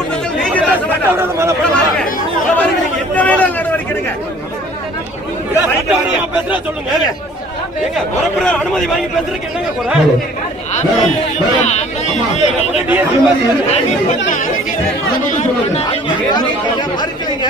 கூட்டத்தில் நீங்க பேசுறா சொல்லுங்க ஏங்க முறப்புற அனுமதி வாங்கி பேசுறதுக்கு என்னங்க குறை பேசுறீங்க